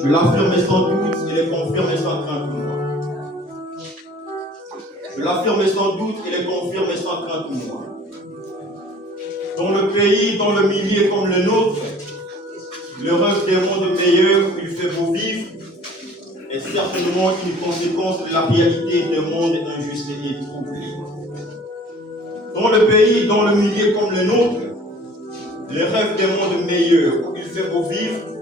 Je l'affirme sans doute et le confirme sans crainte pour moi. Je l'affirme sans doute et le confirme sans crainte pour moi. Dans le pays, dans le milieu comme le nôtre, le rêve des mondes meilleurs où il fait beau vivre est certainement une conséquence de la réalité d'un monde injuste et troublé. Dans le pays, dans le milieu comme le nôtre, le rêve des mondes meilleurs où il fait beau vivre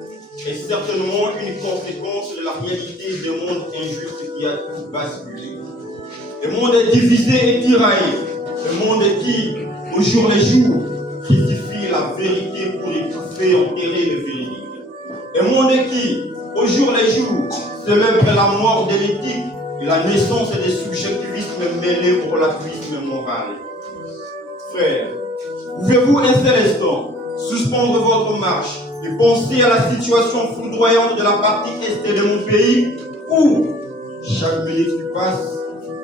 est certainement une conséquence de la réalité d'un monde injuste qui a basculé. Le monde est divisé et tiraillé. Le monde qui, au jour le jour, critifie la vérité pour étouffer, enterrer le véridique. Le monde qui, au jour le jour, célèbre la mort de l'éthique et la naissance des subjectivismes mêlés au relativisme moral. Frères, pouvez-vous un seul instant suspendre votre marche et penser à la situation foudroyante de la partie est de mon pays où chaque minute qui passe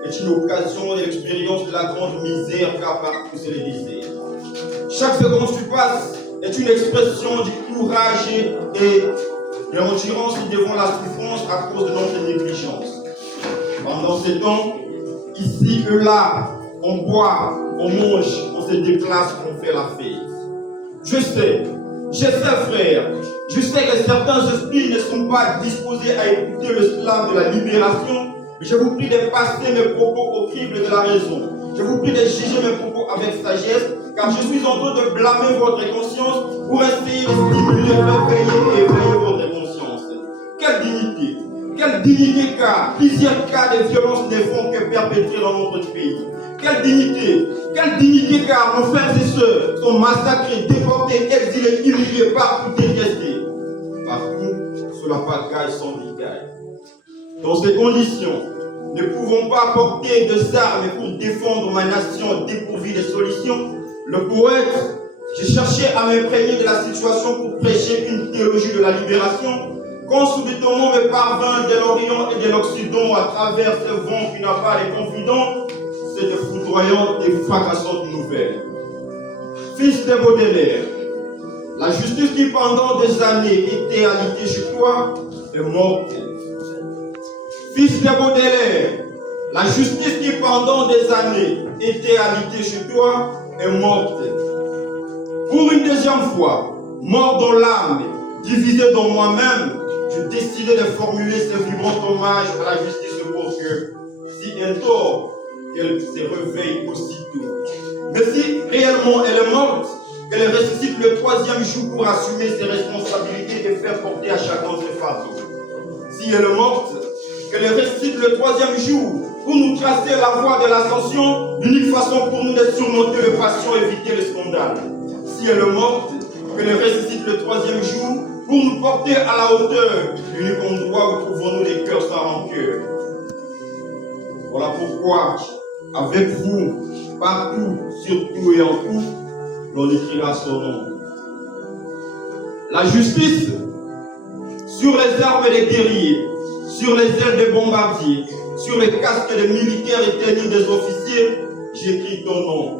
est une occasion de l'expérience de la grande misère car partout c'est le désert. Chaque seconde qui passe est une expression du courage et de l'endurance devant la souffrance à cause de notre négligence. Pendant ce temps, ici et là, on boit, on mange, on se déplace, on fait la fête. Je sais frère, je sais que certains esprits ne sont pas disposés à écouter le slam de la libération, mais je vous prie de passer mes propos au crible de la raison. Je vous prie de juger mes propos avec sagesse, car je suis en train de blâmer votre conscience pour essayer de stimuler, réveiller et éveiller votre conscience. Quelle dignité car plusieurs cas de violence ne font que perpétrer dans notre pays. Quelle dignité car nos frères et sœurs sont massacrés, déportés, exilés, humiliés, partout détestés. Partout, sous la pagaille sans vigaille. Dans ces conditions, ne pouvons pas porter des armes pour défendre ma nation dépourvue de solutions. Le poète, j'ai cherché à m'imprégner de la situation pour prêcher une théologie de la libération. Quand subitement me parvint de l'Orient et de l'Occident à travers ce vent qui n'a pas les confidents, cette foudroyante et fracassante nouvelle. Fils de Baudelaire, la justice qui pendant des années était alitée chez toi est morte. Fils de Baudelaire, la justice qui pendant des années était alitée chez toi est morte. Pour une deuxième fois, mort dans l'âme, divisé dans moi-même, je décidais de formuler ce vibrant hommage à la justice pour que, si un tort, qu'elle se réveille aussitôt. Mais si réellement elle est morte, qu'elle ressuscite le troisième jour pour assumer ses responsabilités et faire porter à chacun ses fardeaux. Si elle est morte, qu'elle ressuscite le troisième jour pour nous tracer la voie de l'ascension, l'unique façon pour nous de surmonter le passion et éviter le scandale. Si elle est morte, qu'elle ressuscite le troisième jour pour nous porter à la hauteur, l'unique endroit où trouvons-nous des cœurs sans rancœur. Voilà pourquoi, avec vous, partout, surtout et en tout, l'on écrira son nom. La justice, sur les armes des guerriers, sur les ailes des bombardiers, sur les casques des militaires et tenus des officiers, j'écris ton nom.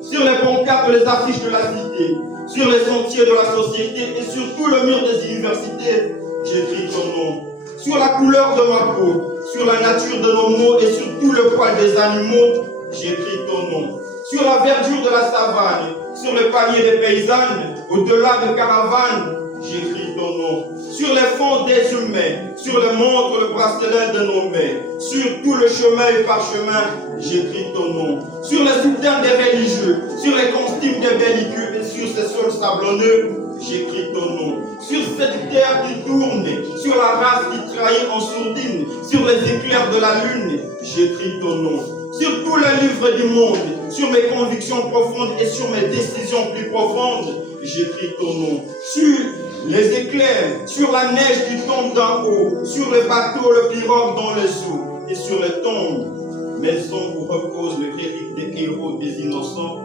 Sur les pancartes, les affiches de la cité, sur les sentiers de la société et sur tout le mur des universités, j'écris ton nom. Sur la couleur de ma peau, sur la nature de nos mots et sur tout le poil des animaux, j'écris ton nom. Sur la verdure de la savane, sur le panier des paysannes, au-delà de caravanes, j'écris ton nom. Sur les fonds des humains, sur les montres, le bracelet de nos mains, sur tout le chemin et parchemin, j'écris ton nom. Sur les soutiens des religieux, sur les costumes des belliqueux et sur ces sols sablonneux, j'écris ton nom. Sur cette terre qui tourne, sur la race qui trahit en sourdine, sur les éclairs de la lune, j'écris ton nom. Sur tous les livres du monde, sur mes convictions profondes et sur mes décisions plus profondes, j'écris ton nom. Sur les éclairs, sur la neige qui tombe d'en haut, sur les bateaux, le pirogue dans les eaux, et sur les tombes, maison où repose le relique des héros des innocents,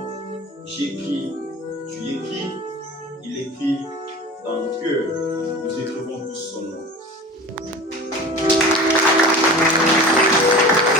j'écris, tu écris, il écrit dans le cœur, nous écrivons tous son nom.